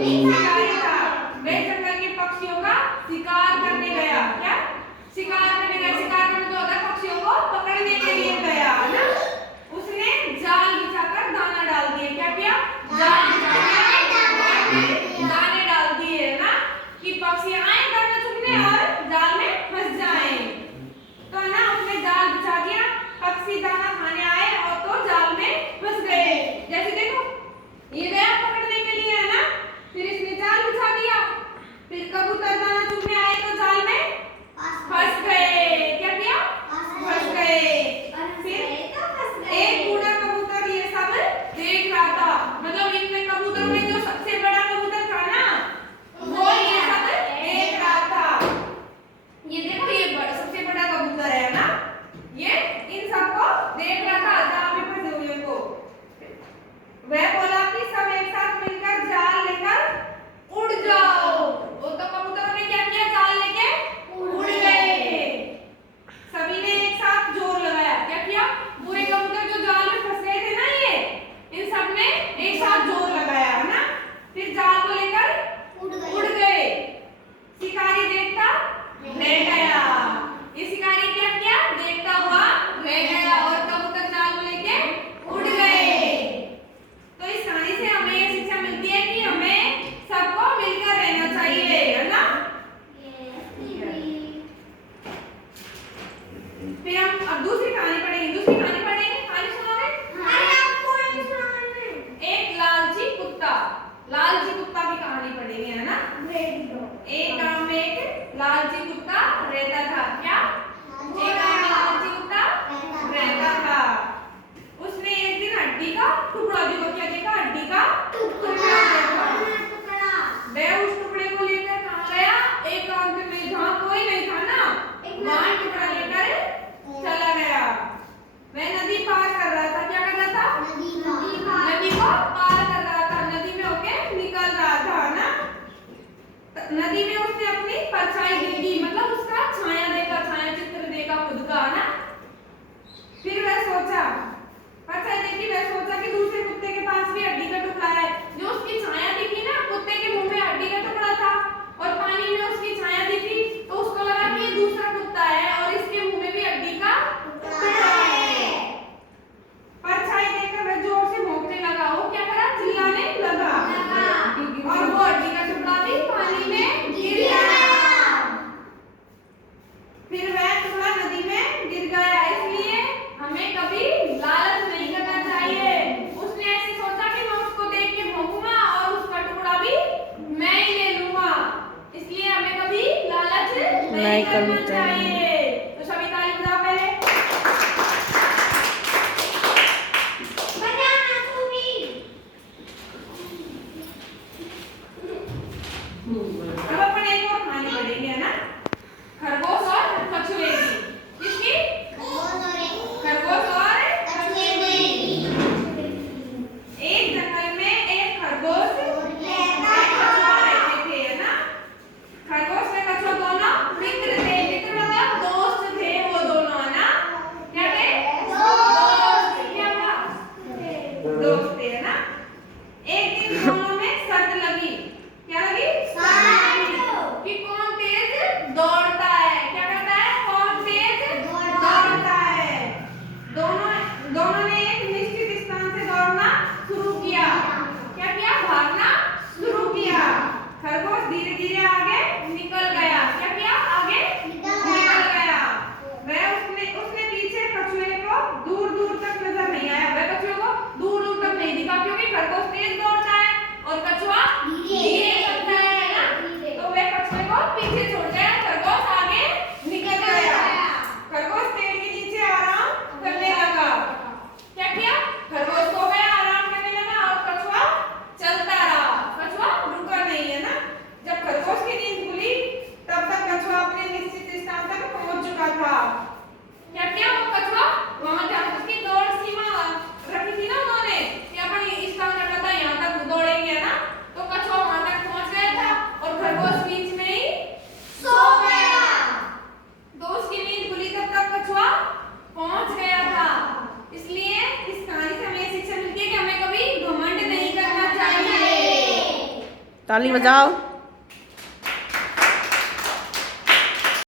शिकारी था। वह जंगल के पक्षियों का शिकार करने गया। क्या शिकार करने गया? शिकार करने तो होता है पक्षियों को पकड़ने के लिए गया है ना। उसने जाल बिछाकर दाना डाल दिए। क्या किया? जाल बिछाकर दाने डाल दिए है ना, कि पक्षी आए दाना चुगने और जाल में फंस जाए। तो ना उसने जाल बिछा दिया, पक्षी दाना खाने आए और तो जाल में फंस गए। जैसे देखो ये गया पकड़ने के लिए है ना, फिर इसने जाल बिछा दिया, फिर कबूतर दाना चुगने आए तो जाल में फंस गए। क्या किया? फंस गए। फिर एक बूढ़ा कबूतर ये सब देख रहा था। मतलब इनमें कबूतरों में जो सबसे बड़ा कबूतर था ना, वो ये सब देख रहा था। ये देखो ये सबसे बड़ा कबूतर है ना, ये इन सबको देख रहा था जाल में फंसे हुए को। वह बोला कि सब एक साथ मिलकर जाल लेकर उड़ जाओ। वो तो कबूतरों ने क्या किया? जाल लेके उड़ गए। सभी ने एक साथ जोर लगाया। क्या किया? पूरे कबूतर जो जाल में फंस गए थे ना, ये इन सब ने एक साथ जोर लगाया है ना, फिर जाल को लेकर उड़ गए। शिकारी देखता रह गया। ये शिकारी क्या किया? देखता हुआ रह गया और कबूतर जाल को लेके उड़ गए। तो इस कहानी से हमें ये शिक्षा मिलती है कि हमें सबको मिलकर रहना चाहिए है ना। फिर हम अब दूसरी कहानी पढ़ेंगे। दूसरी कहानी पढ़ेंगे, कहानी सुनोगे? अरे आपको नहीं सुनानी। एक लालची कुत्ता, लालची कुत्ता की कहानी पढ़ेंगे है ना। एक गांव में एक लालची कुत्ता रहता था। क्या? एक गांव में लालची कुत्ता रहता था। उसने एक दिन हड्डी का टुकड़ा देखा। क्या देखा? हड्डी का टुकड़ा देखा। वह उस टुकड़े को लेकर कहाँ गया? एक गांव में जहाँ कोई नहीं था ना, वहाँ टुकड़ा लेकर चला गया। वह नदी पार कर रहा था। क्या कर रहा था? नदी को पार कर रहा था। नदी में होके निकल रहा था ना। नदी में उसने अपनी परछाई देखी, मतलब उसका छाया देखा, छाया चित्र देखा खुद का ना। फिर वह सोचा, परछाई देखी, वह सोचा कि दूसरे कुत्ते के पास भी हड्डी का टुकड़ा है। जो उसकी छाया दिखी ना, कुत्ते के मुंह में हड्डी का टुकड़ा था और पानी में उसकी छाया दिखी, तो उसको लगा कि ये दूसरा कुत्ता है और इसके मुंह में भी हड्डी का टुकड़ा है। परछाई देखकर वह जोर से भौंकने लगा। वो क्या करा? चिल्लाने लगा और वो हड्डी का टुकड़ा भी पानी में गिर गया। फिर वह टुकड़ा नदी में गिर गया। इसलिए हमें कभी लालच नहीं करना चाहिए। उसने ऐसे सोचा कि मैं उसको देख के भौंकूंगा और उसका टुकड़ा भी मैं ही ले लूंगा। इसलिए हमें कभी लालच नहीं करना चाहिए। तो सभी ताली बजाओ पहले। अब अपन एक और कहानी पढ़ेंगे है ना, खरगोश और कछुए की। किसकी? खरगोश और कछुए की। एक जंगल में एक खरगोश कछुआ रहते थे है ना। खरगोश में कछुआ दोनों मित्र थे। मित्र मतलब दोस्त थे वो दोनों है ना। क्या थे? दोस्त। क्या था? दोस्त थे है ना। एक दिन दोनों में शर्त लगी। क्या लगी? कि कौन तेज दौड़ता है। क्या करता है? कौन तेज दौड़ता है। दोनों ने एक निश्चित स्थान से दौड़ना शुरू किया। क्या किया? भागना शुरू किया। खरगोश धीरे धीरे आगे निकल गया। क्या किया? आगे निकल गया। वह उसने पीछे कछुए को दूर दूर तक नजर नहीं आया। वह कछुए को दूर दूर तक नहीं दिखा, क्योंकि ताली बजाओ।